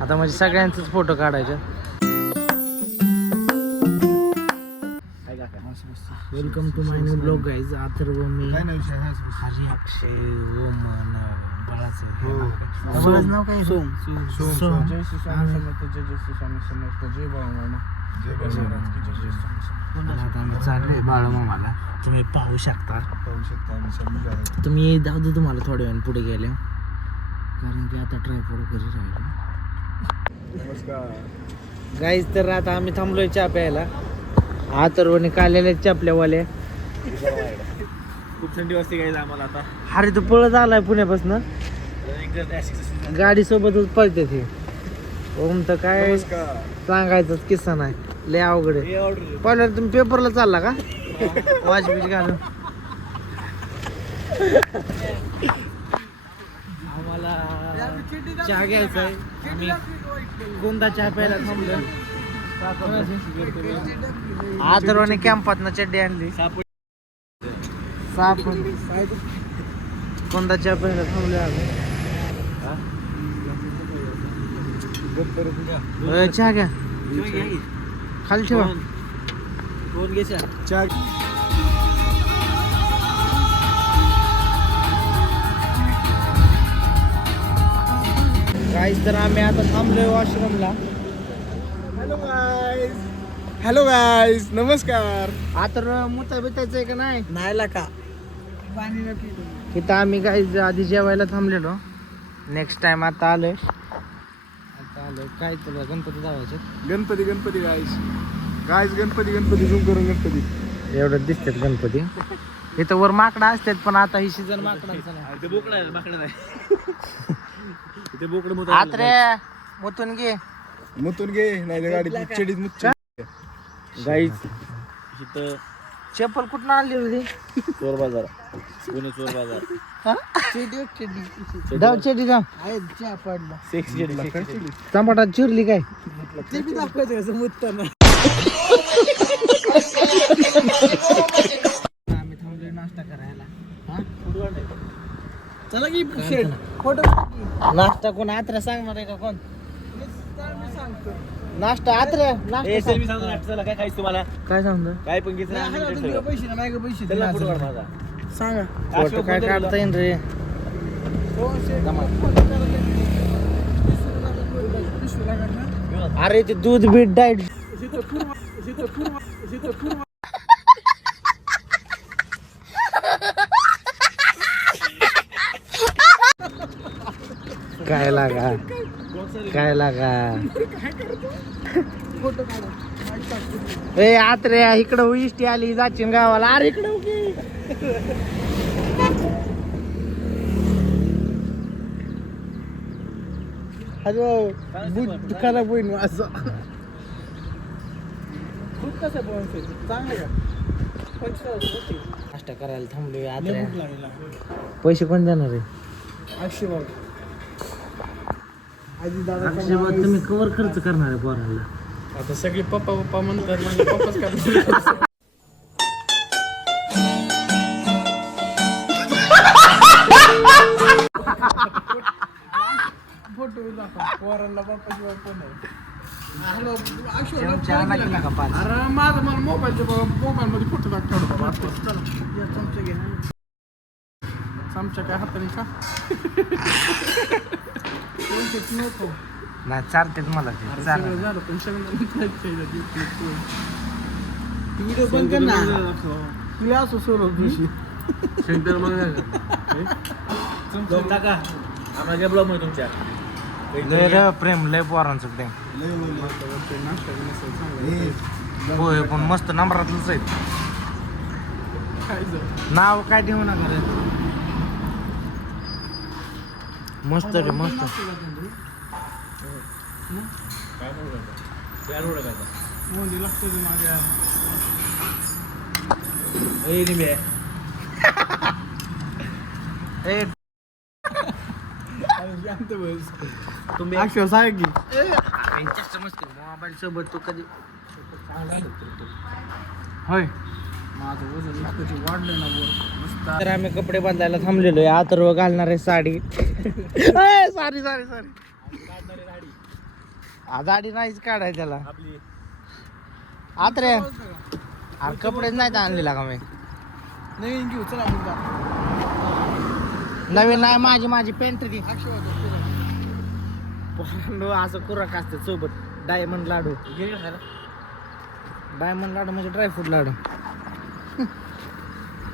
आता म्हणजे सगळ्यांचेच फोटो काढायचे. Welcome to my new blog guys. Atharva मी हरी अक्षय ओमन बाळाचं नाव काय? सोम. जय श्री स्वामी समर्थ. जय जय श्री स्वामी समर्थ. जय बाळूमामा. आता आम्ही चाललोय बाळूमामाला. तुम्ही पाहू शकता. तुम्ही जाऊ दे तुम्हाला थोड्या वेळाने पुढे गेले, कारण की आता ट्रायपॉड वगैरे राहिलो. नमस्कार गाईज. तर आता आम्ही थांबलोय चहा प्यायला. अथर्वने काढलेल्या चपल्यावाले. खूप थंडी वाजते गाईज आम्हाला आता. अरे तू पळत आलाय पुण्यापासून. गाडी सोबतच पळते ते. ओम तर काय सांगायचंच किस्सा नाही, लय अवघड आहे. पहिल्या तुम्ही पेपरला चालला का? वॉच बीच घालून. आम्हाला चहा घ्यायचा आहे. आम्ही कोणता चहा प्यायला थांबलो. अथर्वने कॅम्पातनं चड्डी आणली. सापड कोणता चहा प्यायला थांबलो आम्ही. चहा घ्या, खाली ठेवा. गाईज तर आम्ही आता थांबलोय वॉशरूमला. हॅलो गाईज नमस्कार. आता मुता बितायचंय का नाही? नाही का इथं आम्ही गाईज आधी जेवायला थांबलेलो. नेक्स्ट टाइम आता आलोय. काय तुला गणपती जावायचे? गणपती गाईज गणपती झूम करून गणपती एवढं दिसतात गणपती. इथं वर माकडं असतात, पण आता ही सीझन माकडांचं नाही. ते बोकडं नाही. ते बोकडं आत्रे मुतून घे. मुतून घे नाही गाडी चडीत मुत. गाईज इथं चप्पल कुठून आणली होती? चोर बाजार, पुणे चोर बाजार. जाऊ चेटी जाऊ. चंपाटात चिरली काय? आम्ही थांबलोय नाश्ता करायला. चला की नाश्ता कोण? आत्र्या सांगणार आहे का कोण? नाश्ता आत्र्या नाश्ता मी सांगतो नाश्त्याला काय खायचं तुम्हाला? काय सांगतो? काय पण घेतलं पैसे त्याला फोटो काढ माझा. सांगा. फोटो काय काढता येईल रे? अरे ते दूध बीट डाएट. काय लागा ए आत्रे इकडं इष्टी आली जाचीन गावाला. अरे इकडं खराब होईन असं. नाश्ता करायला थांबलोय. आता पैसे कोण देणार आहे? अक्षयबाब तुम्ही कवर खर्च करणार आहे पोराला? आता सगळे पप्पा म्हणतात, म्हणजे पप्पाच करतात. फोटो पोरांना पप्पाची बाप्पा नाही. हॅलो अरे माझा मला मोबाईल मध्ये फोटो टाकतो. चमचा घे. चमचा काय हाताने का? नाही चालते मला व्हिडिओ बंद कर ना. तुला असं सोडव दिवशी शंकर मग टाका आम्हाला ब्लॉग मध्ये तुमच्या लय रे प्रेम लय पोरांचं प्रेम. होय पण मस्त नंबरातलंच आहे. नाव काय ठेवू नका रे. मस्त रे मस्त. तुम्ही अक्षर सांग की मोबाईल सोबत तू कधी होय माझं वजन इतकं वाढलं ना वर मस्त. तर आम्ही कपडे बदलायला थांबलेलो आहे. अथर्व घालणार आहे साडी. सॉरी दाढी नाहीच काढाय त्याला. आत्रे अरे कपडेच नाहीत आणलेला का मी. नवीन घेऊ चला मुलगा. नवीन नाही माझी पेंट ती. अक्षय असं कुरक असतं सोबत. डायमंड लाडू. डायमंड लाडू म्हणजे ड्रायफ्रूट लाडू.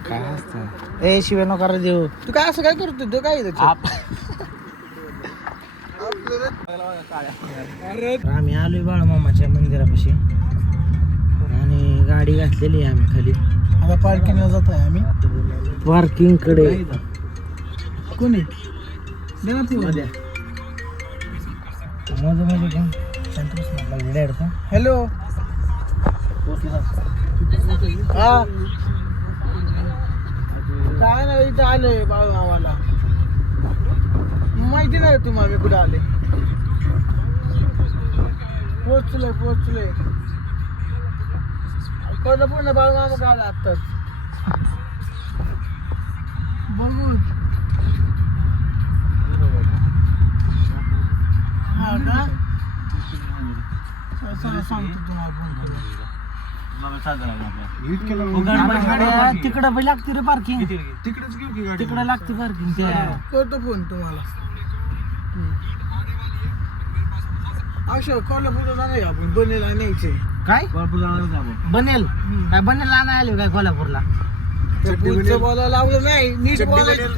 काय असतं ए शिवे नको रे देऊ. तू काय असं काय करतो तू काय आम्ही आलोय बाळमामाच्या मंदिरापाशी आणि गाडी घातलेली आहे आम्ही खाली. आता पार्किंगला जात आहे आम्ही. पार्किंग कडे कोणी हॅलो हा काय नाही इथं आलोय बाळू मामाला. माहिती नाही तुम्हाला मी कुठे आले. पोचलोय कोल्हापूर बाळू मामा का आला आत्ताच. बघून हा का सांगतो तुम्हाला. तिकडं पण लागते रे पार्किंग. तिकडेच घेऊ की गाडी. तिकडं लागते पार्किंग. करतो फोन तुम्हाला. अक्षय कोल्हापूरला जाणार आपण बनेला न्यायचे. काय बनेल काय बनेल आणाय आले काय कोल्हापूरला. पुढचं बोलायला लावलं नाही नीट बोलायचं.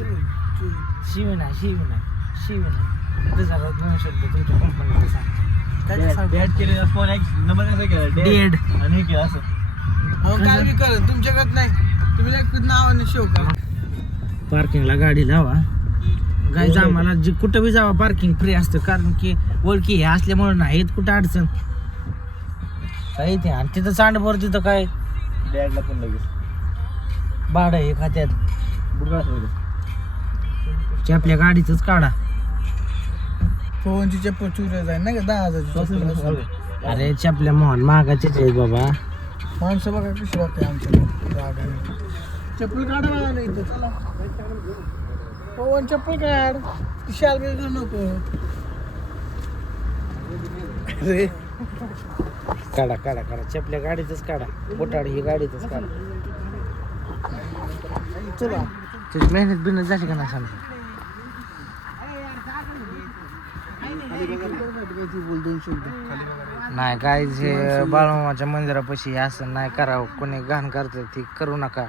शिवी नाही जरा दोन शब्द तुमच्या कंपनीचं सांग. डेड आणि काय बी करेल तुमच्याकडे नाही. तुम्ही नावाने शो करा. पार्किंगला गाडी लावा गाईज. आम्हाला जे कुठं बी जावा पार्किंग फ्री असतं कारण की ओळखी हे असल्यामुळे नाही कुठं अडचण काय ते. आणि तिथं सांडभर तिथं काय भाडं आहे खात्यात. आपल्या गाडीच काढा. फोनची चप्पल चुऱ्या जाईल ना का 10,000. अरे चपल्या मोहन महागाचेच आहेत बाबा. माणसं बघा कशी वाटते आमच्या रागाने. चप्पल काढा मला नाही इथं चला. पवन चप्पल काढ. शाल बिल नको. अरे काढा चपल्या गाडीतच काढा. बोटाडी ही गाडीतच काढा. चला तुझी मेहनत बिनत झाली का नाही सांगतो. नाही काय जे बाळमामाच्या मंदिरापाशी असं नाही करावं. कोणी घाण करतं ती करू नका.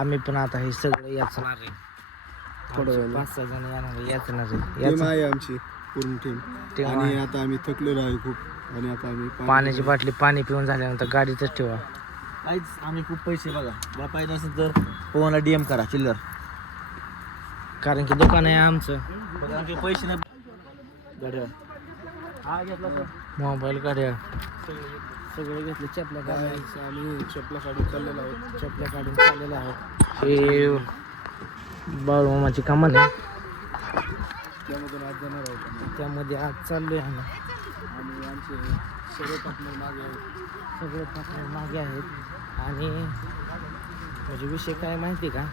आम्ही पण आता हे सगळं याचणार आहे. 5-6 जण याचणार आहे आमची पूर्ण टीम. आणि आता आम्ही थकलेलो आहे खूप. आणि आता आम्ही पाण्याची बाटली पाणी पिऊन झाल्यानंतर गाडीतच ठेवा. काहीच आम्ही खूप पैसे बघा. मला पाहिजे असेल तर पवनला DM करा चिल्लर. कारण की दुकान आहे आमचं. बघा आमचे पैसे नाही गाड्या. हा घेतला सर मोबाईल गाड्या सगळे घेतले. चपल्या काढून चपला काढून चाललेला आहोत. चपल्या काढून चाललेलं आहे. हे बाळूमामाची कमान आहे. त्यामधून आज जाणार आहोत. त्यामध्ये आज चाललोय आम्ही. आणि आमचे सगळे पार्टनर मागे आहेत. आणि म्हणजे विषय काय माहिती का.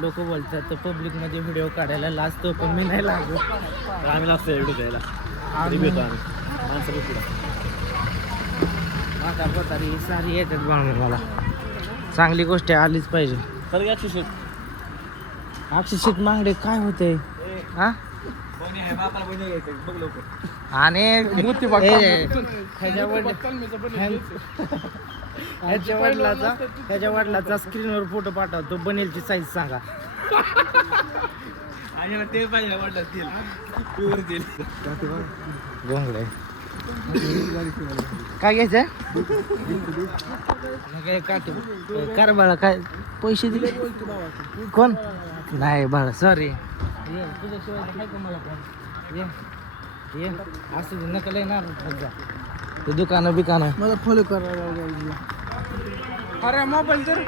लोक बोलतात तर पब्लिकमध्ये व्हिडिओ काढायला लाजतो पण मी नाही लागतो. आम्ही लागतो व्हिडिओ घ्यायला. भेटतो आम्ही माणसं पुढे. आता पतारी सारी येतात बाळूमामाला. चांगली गोष्ट आहे आलीच पाहिजे. तर अक्षरशः मागडे काय होतंय हा. आणि ह्याच्या वडिलाचा स्क्रीनवर फोटो पाठवतो. बनेलची साईज सांगा. ते पाहिजे गोंगडे काय घ्यायचंय काटू कर बाळा. काय पैसे दिले कोण नाही बाळा सॉरी. तुझ्याशिवाय काय का मला पण ये असं नकल येणार ते दुकानं बिकानं. मला फॉलो करायला लागेल. अरे मोबाईल तर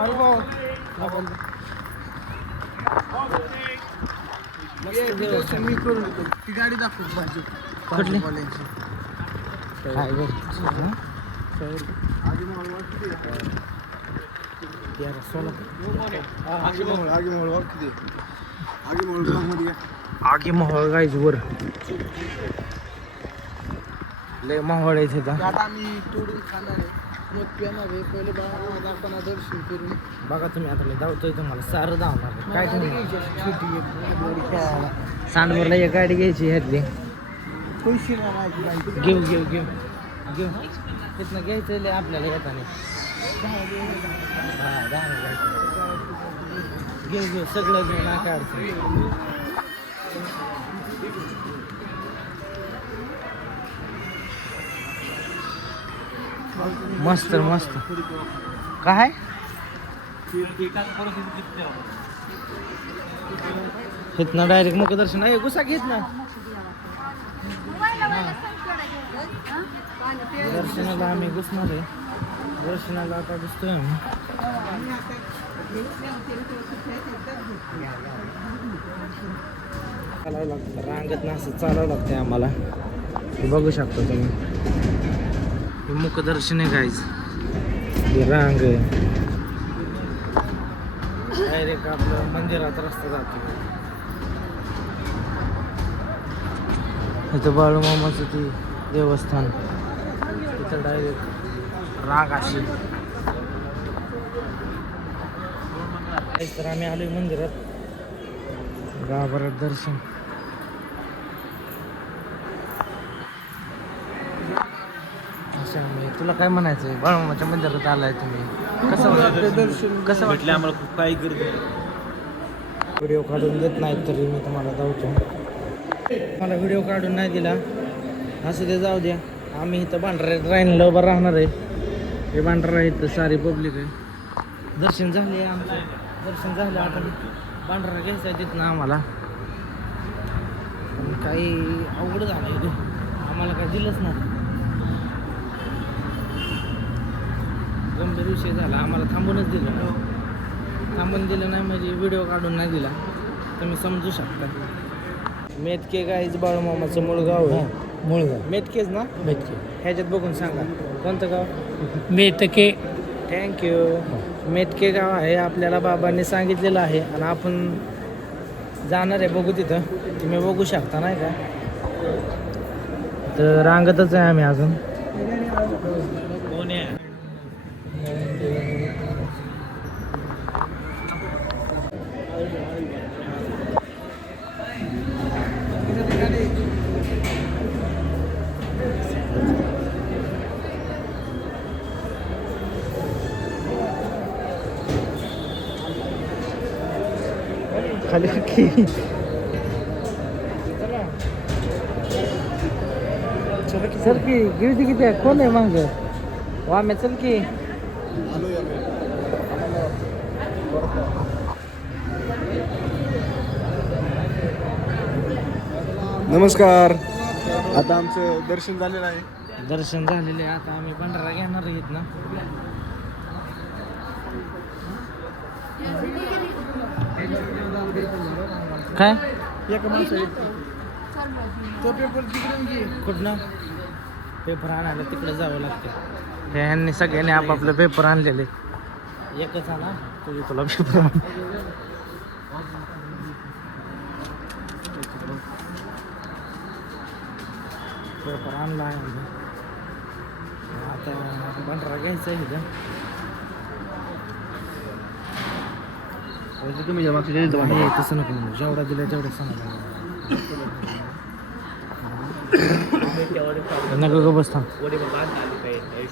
अरे मोबाईल मी करून देतो. ती गाडी दाखव भाजी कुठली? बोलायची. काय बघ तेरा 16 आगे मोहळ गायच वर लय मोहळ आहे तिथं. आता आम्ही तोडून खाणार आहे, मग पिणार आहे. पहिले बाळा दाखवणार दर्शन करून. बघा तुम्ही आता मी धावतोय तुम्हाला सारं धावणार आहे. काय तुम्ही छोटी एक गाडी खेळायला. सांडवरला एक गाडी घ्यायची ह्यातली. पैसे नाही माझी गाडी. घेऊ तिथनं घ्यायचं आपल्याला येताना. हा 10 घेऊ सगळं घेऊ ना काय अडचण. मस्त मस्त काय इथनं डायरेक्ट मुखदर्शन आहे. गुसा घेत ना दर्शनाला आम्ही घुसणार आहे. दर्शनाला आता घुसतोय आम्ही. चालावं लागतं रांगत ना, असं चालावं लागतंय आम्हाला. हे बघू शकता तुम्ही, हे मुखदर्शन आहे गाईज. ही रांग डायरेक्ट आपलं मंदिरात रस्ता जातो. इथं बाळूमामाचं ते देवस्थान, इथं डायरेक्ट रांग अशी. तर आम्ही आलोय मंदिरात, गाभाऱ्यात दर्शन. तुला काय म्हणायचं आहे? बाळूमामाच्या मंदिरात आलाय तुम्ही, कसं वाटलं? कसं वाटलं? आम्हाला खूप काही करतो. व्हिडिओ काढून देत नाहीत तरी मी तुम्हाला धावतो. मला व्हिडिओ काढून नाही दिला, असं ते जाऊ द्या. आम्ही इथं भांडाऱ्यात राहिलं उभं राहणार आहे. हे भांडारा इथं सारी पब्लिक आहे. दर्शन झाले आमचं, दर्शन झालं. आता भांडारा घ्यायचा आहे तिथनं आम्हाला. पण काही अवघड झालं इथे, आम्हाला काय दिलंच नाही. गंभीर विषय झाला, आम्हाला थांबूनच दिलं. थांबून दिलं नाही म्हणजे व्हिडिओ काढून नाही दिला, तुम्ही समजू शकता. मेतके गाईज बाळूमामाचं मूळ गाव आहे. मूळ गाव मेतकेच ना? मेतके. ह्याच्यात बघून सांगा कोणतं गाव? मेतके. थँक्यू. मेतके गाव आहे, आपल्याला बाबांनी सांगितलेलं आहे आणि आपण जाणार आहे. बघू तिथं, तुम्ही बघू शकता नाही का. तर रांगतच आहे आम्ही अजून. कोण आहे? खाली की चल की गिरती किती आहे? कोण आहे माग? वाम्या चल की. नमस्कार. आता आमचं दर्शन झालेलं आहे. दर्शन झालेले, आता आम्ही भंडारा घेणार आहेत ना. काय एक माणसं तो पेपर तिकडे कुठनं पेपर आणायला तिकडे जावं लागतं. ह्यांनी सगळ्यांनी आपापले पेपर आणलेले. एकच आणा तुला पेपर आण. पेपर आणला आहे आता. भंडारा घ्यायचा आहे इथं. तुम्ही हे तसं नको म्हणू, जेवढा दिला तेवढं सांगा. नका ग बस थांब.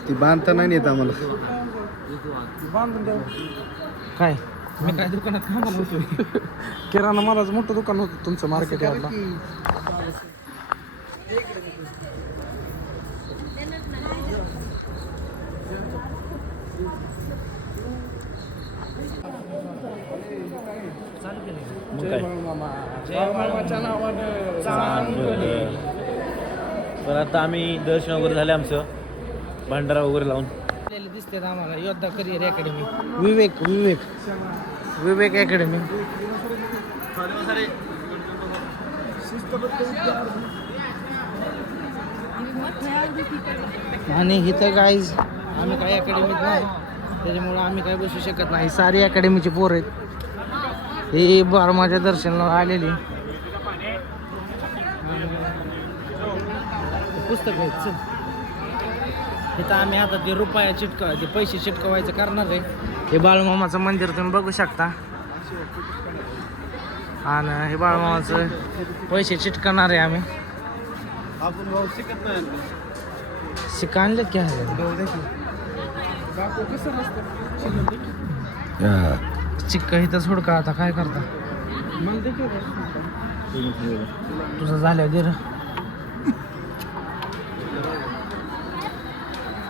ती बांधता नाही येत आम्हाला. काय मी काय दुकानात कामाला होतो. किराणा मालाचं मोठं दुकान होतं तुमचं मार्केट यार्डला. तर आता आम्ही दर्शन वगैरे झाले आमचं, भांडारा वगैरे लावून. दिसते आम्हाला योद्धा करिअर अकॅडमी, विवेक विवेक विवेक अकॅडमी. आणि इथं गाईज आम्ही काही अकॅडमीत नाही त्याच्यामुळं आम्ही काही बसू शकत नाही. सारी अकॅडमीची पोरं आहेत हे बाळमाच्या दर्शनाला आलेली. पुस्तक आहेत चल. इथं आम्ही आता ते रुपया ते पैसे चिटकवायचं करणार आहे. हे बाळूमामाचं मंदिर तुम्ही बघू शकता आणि हे बाळूमामाचं पैसे चिटकणार आहे आम्ही. आपण भाऊ शिकत नाही शिका आणले की आहे चिक्का इथं सोडका आता काय करता तुझं झालं दे रे.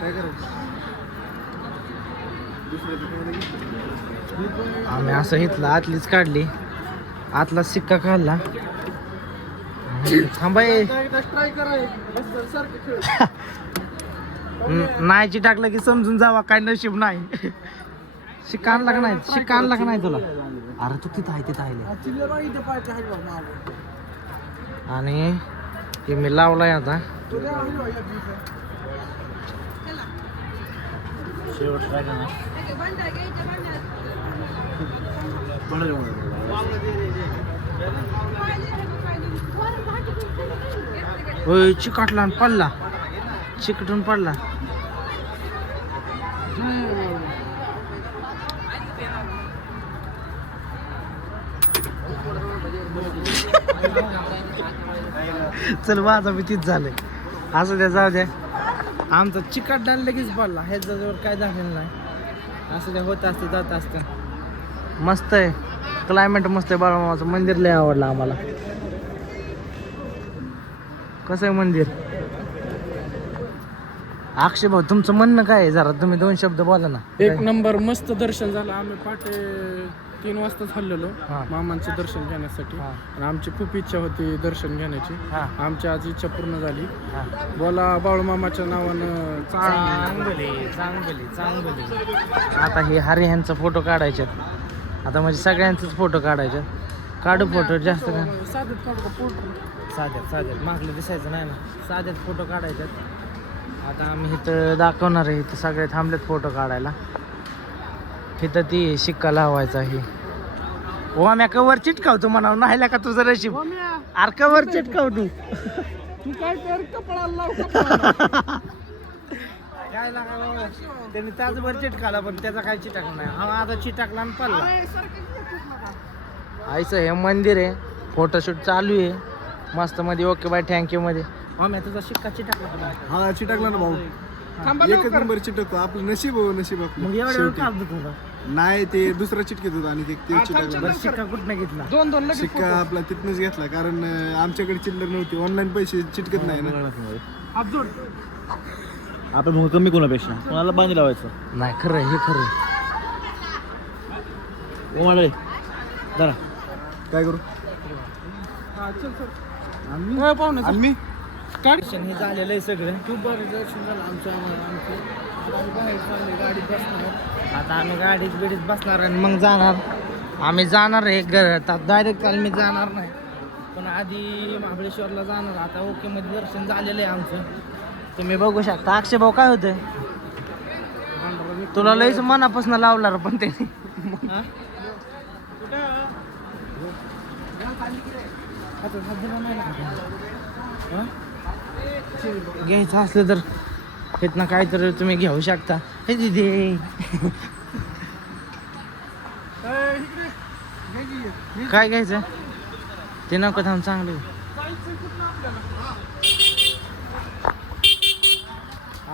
काय करायचं आम्ही असं इथलं आतलीच काढली आतला सिक्का काढला. थांबाय ट्राय कराय नाहीची टाकलं की समजून जावा काय नशीब नाही. शिक्का आणला का नाही शिक्का आणला का नाही तुला. अरे तू तिथं आहे तिथं आहे चिल्लर इथं पाहिजे आहे बघ मागं. आणि हे मी लावलाय आता तुला आहे ना एक बीज. शेवट काय करणार होय चिकटला आणि पडला चिकटून पडला. चल माझा बी तीच झालंय असं द्या जाऊ द्या. आमचा चिकट डाल लगेच पडला ह्याच्याजवळ काय झालेलं नाही. असं द्या होत असते जात असतं. मस्त आहे क्लायमेट मस्त आहे. बाळूमामाचं मंदिर लय आवडलं आम्हाला. कसं आहे मंदिर. अक्षय भाऊ तुमचं म्हणणं काय आहे जरा तुम्ही 2 शब्द बोला ना. एक नंबर मस्त दर्शन झालं. आम्ही पहाटे 3 वाजता चाललेलो हा. मामांचं दर्शन घेण्यासाठी. हा. आणि आमची खूप इच्छा होती दर्शन घेण्याची. हा. आमची आज इच्छा पूर्ण झाली. हा. बोला बाळूमामाच्या नावानं चांगली. आता हे हरी ह्यांचा फोटो काढायचे आता म्हणजे सगळ्यांचंच फोटो काढायचे. काढू फोटो जास्त का साध्यात मागलं दिसायचं नाही ना. साध्यात फोटो काढायचे. आता आम्ही इथं दाखवणार आहे. इथं सगळे थांबलेत फोटो काढायला. इथं ती शिक्का लावायचा आहे. ओ आम्ही कवर चिटकावतो म्हणावं नाही का तुझं नशीब. अरे कवर चिटकाव तू तू काय कर कपडाला लाव. काय लागा त्यांनी तासभर चिटकाला पण त्याचा काय चिटकला नाही. हा आता चिटकला आणि पडला. आईचं हे मंदिर आहे. फोटोशूट चालू आहे मस्त मध्ये. ओके बाय थँक्यू मध्ये. आम्ही तुझा शिक्का चिटकला. हा चिटकला ना भाऊ. एकच नंबर चिटकतो. आपलं नशीब हो नशीब आपलं. मग एवढ्या वेळ काढतो तुला. नाही ते दुसरा चिटकत होता आणि ते चिटकला. बरं शिक्का कुठनं घेतला. 2 लगेच शिक्का आपला तिथनच घेतला कारण आमच्याकडे चिल्लर नव्हती. ऑनलाईन पैसे चिटकत नाही ना. आपण मग कमी कोणापेक्षा कोणाला बांधी लावायचं नाही. खरं हे खरं जरा काय करू आम्ही दर्शन हे झालेलं आहे सगळं. खूप बरं दर्शन झालं आमचं. आम्ही बाहेर चाललोय गाडीत बसणार. आता आम्ही गाडीत बिडीत बसणार आणि मग जाणार. आम्ही जाणार आहे घरात डायरेक्ट चाल मी जाणार नाही पण आधी महाबळेश्वरला जाणार. आता ओके मध्ये दर्शन झालेलं आहे आमचं तुम्ही बघू शकता. अक्षय भाऊ काय होतंय तुला लईच मनापासून लावणार पण ते घ्यायचं असलं तर इथनं काहीतरी तुम्ही घेऊ शकता. हे दिदी काय घ्यायचं ते नको थांब चांगलं.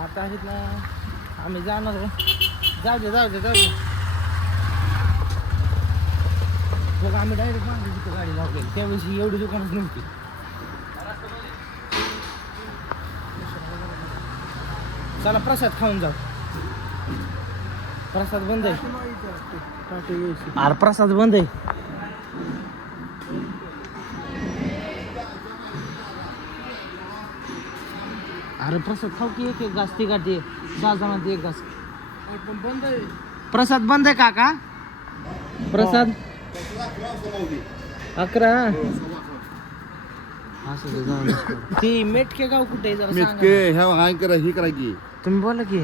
आता इथनं आम्ही जाणार आहे. जाऊ दे बघ आम्ही डायरेक्ट मागे तिथं गाडी लावलेली. त्यावेळी एवढी दुकानच नव्हती. चला प्रसाद खाऊन जाऊ. प्रसाद बंद आहे. अरे प्रसाद बंद आहे. अरे प्रसाद खाऊ की एक घास ती गाठी 6 जणांची एक घास. बंद आहे. प्रसाद बंद आहे काका. प्रसाद 11 असं ते जाऊ. ती मेटके गाव कुठे आहे जरा सांगा. ह्या हाय करा ही करा की तुम्ही बोला की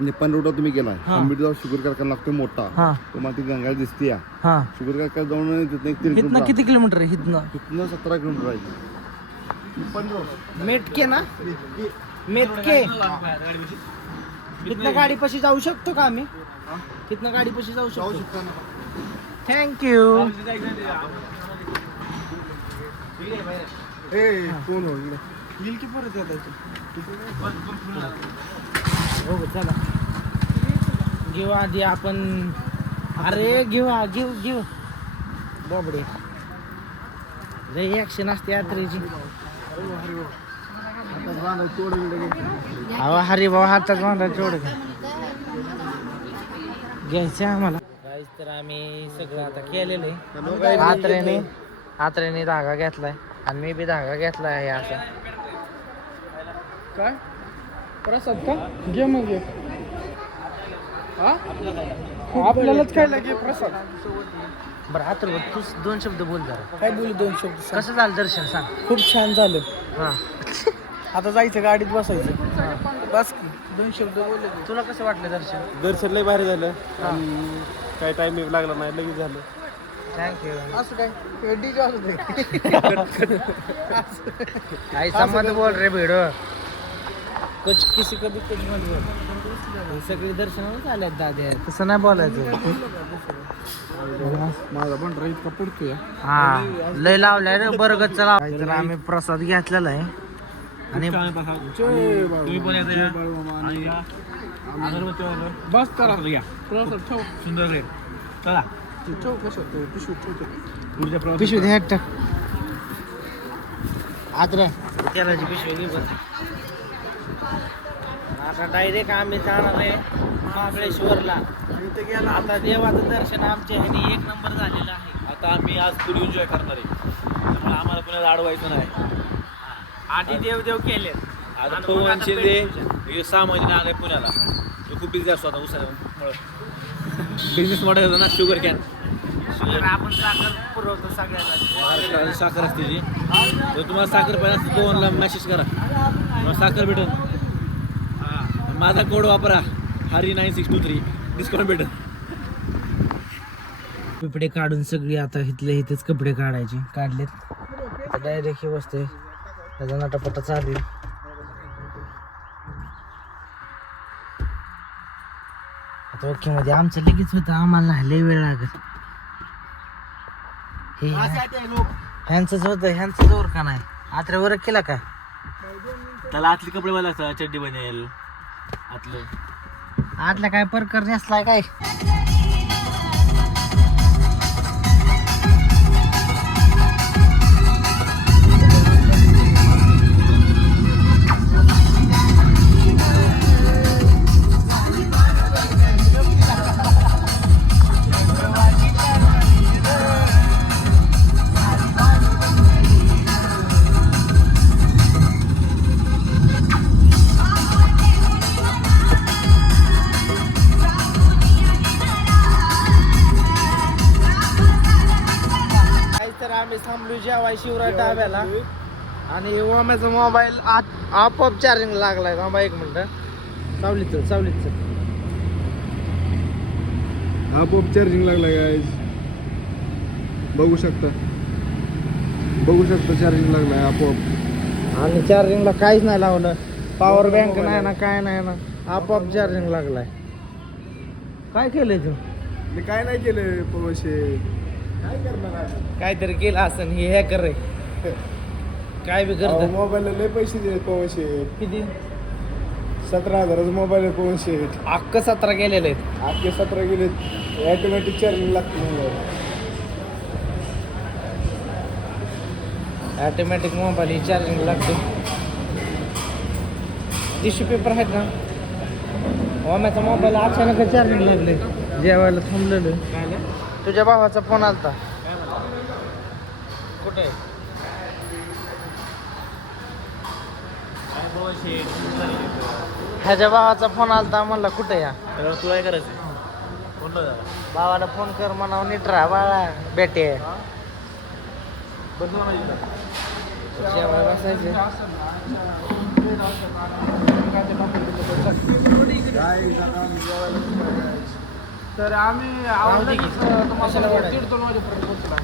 निप्पाण रोडवर तुम्ही गेलाय हा. आंबेडकर शुगर कारखाना लागतो मोठा हा तुम्हाला ती गंगा दिसते या हा शुगर कारखाना जाऊन तिथं एक 3 इथनं किती किलोमीटर आहे इथनं तिथनं 17 किलोमीटर आहे निप्पाण रोड मेटके ना मेटके इथनं गाडीपाशी जाऊ शकतो का आम्ही तिथनं गाडीपाशी जाऊ शकतो थँक्यू कोण हो इकडे येईल की परत येत हो चला घेऊ आधी आपण अरे घेऊ बाबडे लय ऍक्शन असते यात्रेची अहो हरी भाऊ हातात बांधा चोड घ्यायचं आम्हाला काहीच तर आम्ही सगळं आता केलेलं आहे आत्रेने धागा घेतलाय आणि मी बी धागा घेतलाय आहे असा काय प्रसाद का घे मग घे हा आपल्यालाच खायला घे प्रसाद बरं आत्र तू 2 शब्द बोल जरा काय बोलू 2 शब्द सांग. कसं झालं दर्शन सांग खूप छान झालं हां आता जायचं गाडीत बसायचं बस की 2 शब्द बोलले की. तुला कसं वाटलं दर्शन दर्शन लय भारी झालं आणि काय टाइम लागला नाही लगेच झालं थँक्यू असं काय डीजे असू दे आई समझ बोल रे भिडो कुछ किसी कभी कुछ मत बोल सगळे दर्शनावर आल्यात दाद्या तसं नाही बोलायचं माझा पण इतका पडतोय हा लय लावलाय रे बरगतचा लाव तर आम्ही प्रसाद घेतलेला आहे आणि तुम्ही पण बस करा प्रसाद ठेव सुंदर रे चला ठेव कसं पिशवी ठेवतो पिशवी द्या टाक आद्रा तेलाची पिशवी घे बरं आता डायरेक्ट आम्ही जाणार आहे महाबळेश्वरला आता देवाचं दर्शन आमच्या ह्यानी 1 नंबर झालेलं आहे आता आम्ही आज फुल एन्जॉय करणार आहे त्यामुळे आम्हाला पुण्याला अडवायचं नाही आधी देव केले आता पवन शिंदे हे 6 महिने आले पुण्याला तो खूप बिझी असतो आता उसामुळं बिझनेस मॉडेल होतं ना शुगर कॅन शुगर आपण साखर पुरवतो सगळ्याला महाराष्ट्रात साखर असते जी तर तुम्हाला साखर पाहिजे असते 2ला मेसेज करा तुम्हाला साखर भेटेल माझा कोड वापरा हरी 9623 डिस्काउंट भेटेल कपडे काढून सगळी आता इथेच कपडे काढायचे काढलेत डायरेक्ट हे बसते त्याचा नटापटा चालू आहे. आता ओके मध्ये आमचं लगेच होतं आम्हाला लय वेळ लागत हे ह्यांचंच होतं ह्यांचंच वर का नाही आत्रे वर केला का त्याला आतले कपडे मला लागतात चड्डी बनेल आतलं आतला काय परकर नेसलाय काय आम्ही थांबलो जेवाय शिवराय डाब्याला आणि ओम्याचा मोबाईल आपोआप चार्जिंग लागलाय थांबा 1 मिनिट सावलीत आपोआप चार्जिंग लागला गाईज बघू शकता चार्जिंग लागलाय आपोआप आणि चार्जिंगला काहीच नाही लावलं पॉवर बँक नाही ना काय नाही ना आपोआप चार्जिंग लागलाय काय केलंय तू मी काय नाही केलं पवशे काहीतरी केलं असं हे हॅकर रे काय बी करत मोबाईलला लय पैसे दिले पवशे किती 17,000चा मोबाईल आहे पवशे अख्ख 17 गेलेले आहेत आजचे 17 गेले ऑटोमॅटिक चार्जिंग लागते ऑटोमॅटिक मोबाईल चार्जिंग लागते टिश्यू पेपर आहेत ना ओम्याचा मोबाईल अचानक चार्जिंग लागले जेवायला थांबलेलं तुझ्या भावाचा फोन आलता कुठे ह्याच्या भावाचा फोन आलता म्हणला कुठे या तुला काय करायचं भावाला फोन कर म्हणावं नीट राहा बाळा बेटे जेवायला बसायचे तर आम्ही आवडलं की तुम्हाला 1:30-2 वाजेपर्यंत पोहोचलो.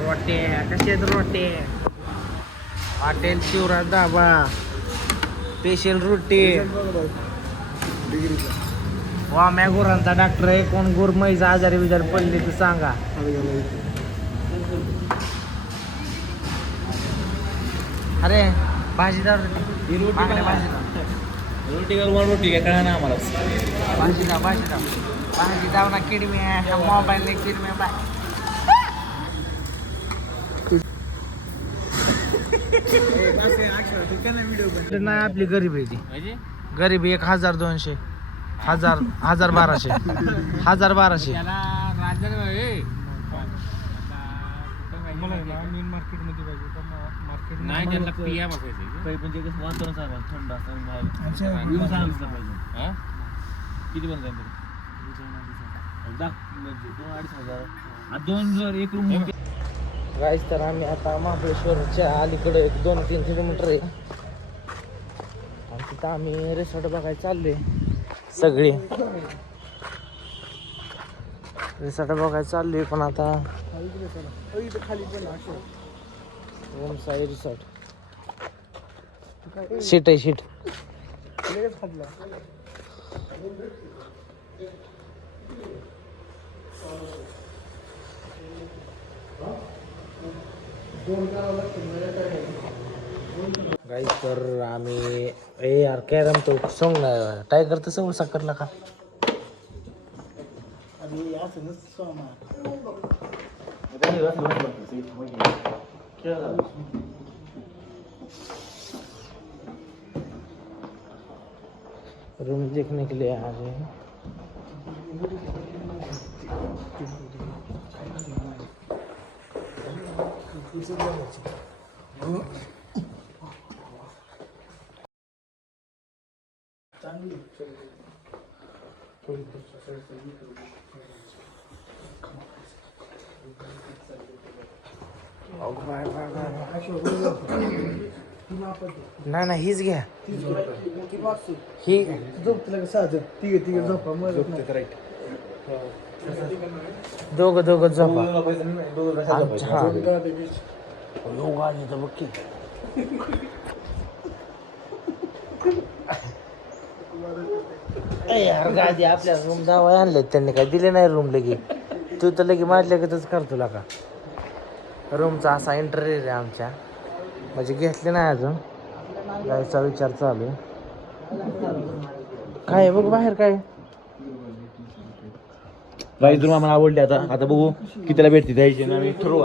रोटे कसे आहेत रोटे? हॉटेल शिवराज धाबा स्पेशल रोटी. वाम्या गुरांचा डॉक्टर आहे. कोण गुर म्हैस आजारी बिजारी पडली तर सांगा. अरे भाजीदार रोटी मागण्या भाजीदार रोटी का रुमाल रोटी काय कळा ना आम्हाला. भाजीदार भाजी दाव ना किडमी आहे मोबाईल ने किडमी बाय. नाही आपली गरीबी आहे ती. गरीबी 1200 1200 1200. नाही त्यांना पिया बघायचं म्हणजे कसं वातावरण चांगलं थंड असतं. व्ह्यू चांगला दिसला पाहिजे. हा किती बंद आहे तरी 2-2.5 दोन जर एक रूम. गाईस तर आम्ही आता महाबळेश्वरच्या अलीकडे 2-3 किलोमीटर आहे आणि तिथं आम्ही रिसॉर्ट बघायला चाललोय. सगळी रिसॉर्ट बघायला चाललोय पण आता खाली पण रूम्स आहे रिसॉर्ट. सीट आहे सीट. लगेच खाल्ला. गाईस तर आम्ही यार कॅरम तो सॉंग टायगर तर सगळं साकारला का. आणि असं नसतं सोमा. रूम देखने के लिए आ गए हैं. नाही हीच घ्या ही झोपलं कसं तिघे झोपा मग दोघं झोपा. हा योगा तर बघ की. यार गादी आपल्या रूम दावा आणले त्यांनी काय दिले नाही रूम लगे. तू तर लगे माझ्या लगेच कर तुला का. रूमचा असा इंटरियर आहे आमच्या म्हणजे घेतले नाही अजून. जायचा विचार चालू आहे. काय आहे बघ बाहेर काय. प्राईस रूम आम्हाला आवडली. आता बघू कितीला भेटते द्यायची ना आम्ही ठरवू.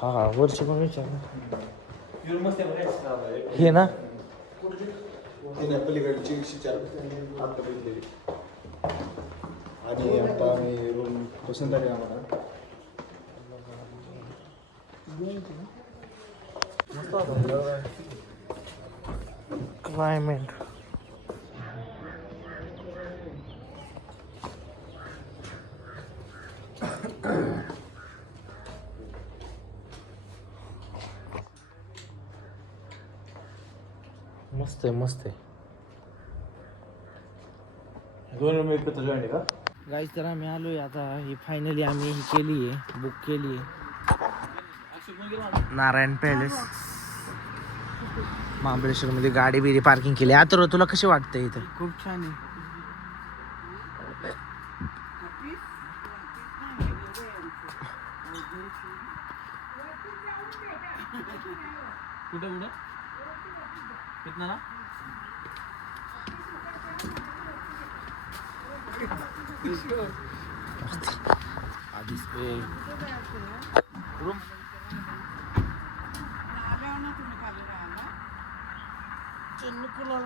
हा वरची पण विचार हे ना. पलीकडची 104 आता भेटलेली आणि आता आम्ही रूम पसंत आली आम्हाला. क्लायमेट मस्त आहे मस्त आहे. 2 रूम एकत्र जॉईन आहे का. गाईज तर आम्ही आलोय आता. ही फायनली आम्ही ही केली आहे बुक केली आहे. नारायण पॅलेस महाबळेश्वर मध्ये गाडी बिडी पार्किंग केली. आता तुला कशी वाटतं इथं. खूप छान आहे. कुठं कितना ना आधीच रूम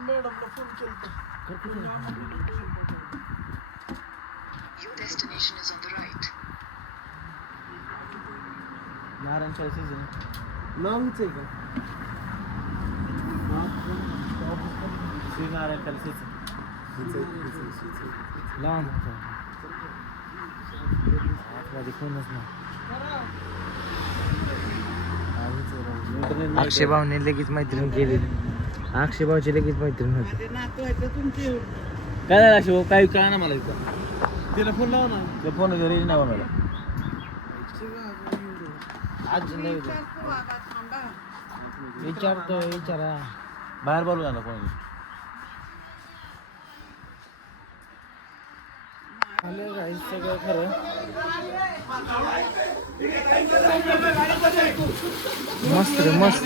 मॅडमला फोन केला. Your destination is on the right. नारायणच्या सीझन लॉंगच आहे का. लहान आतमध्ये कोणच नाही. अक्षय भाऊने लगेच मैत्रीण केली. अक्षय भाऊची लगेच मैत्रीण होती. काय झालं अशी काही कळा ना मला इथं. तिला फोन लाव ना. ते फोन रेंज नाही मला. आज नाही विचारतो विचारा. बाहेर बोलू ना कोणी. सगळं खरं मस्त रे मस्त.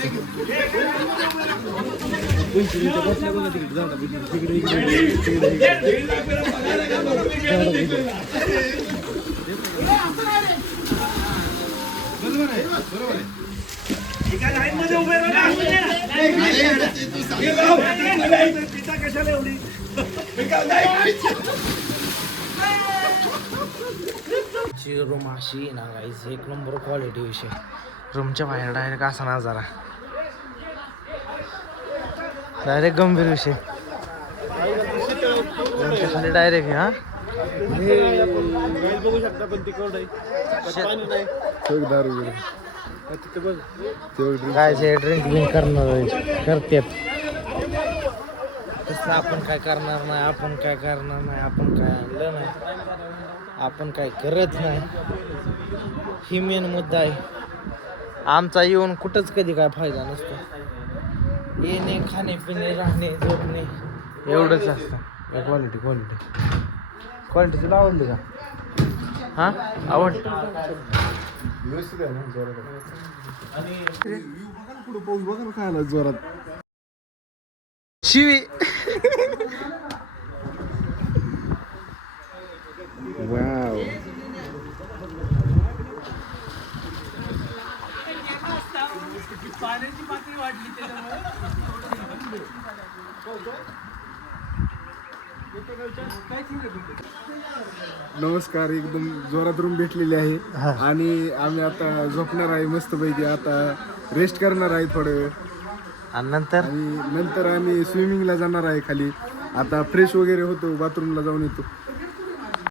रूम अशी ना गाईज एक नंबर क्वालिटी विषय. रूमच्या बाहेर डायरेक्ट असा नजारा. डायरेक्ट गंभीर विषय. रूमच्या खाली डायरेक्ट हा बघू शकता पण ती कोरड आहे. पाणी नाही. काय जे ड्रिंक बिंक करणार करतात तसं आपण काय करणार नाही. आपण काय करणार नाही. आपण काय आणलं नाही. आपण काय करत नाही. ही मेन मुद्दा आहे. आमचा येऊन कुठंच कधी काय फायदा नसतो. येणे खाणे पिणे राहणे झोपणे एवढंच असतं. क्वालिटी क्वालिटी तुला आवडली का? हां आवड. व्यवस्थित आहे ना जोरात. पुढे पाऊस बघा ना खायला जोरात. शिवी वाव. पाण्याची पातळी वाढली त्याच्यामुळे. नमस्कार. एकदम जोरात रूम भेटलेली आहे आणि आम्ही आता झोपणार आहे मस्तपैकी. आता रेस्ट करणार आहे थोडं वेळ आणि नंतर आणि नंतर आम्ही स्विमिंगला जाणार आहे खाली. आता फ्रेश वगैरे होतो, बाथरूमला जाऊन येतो.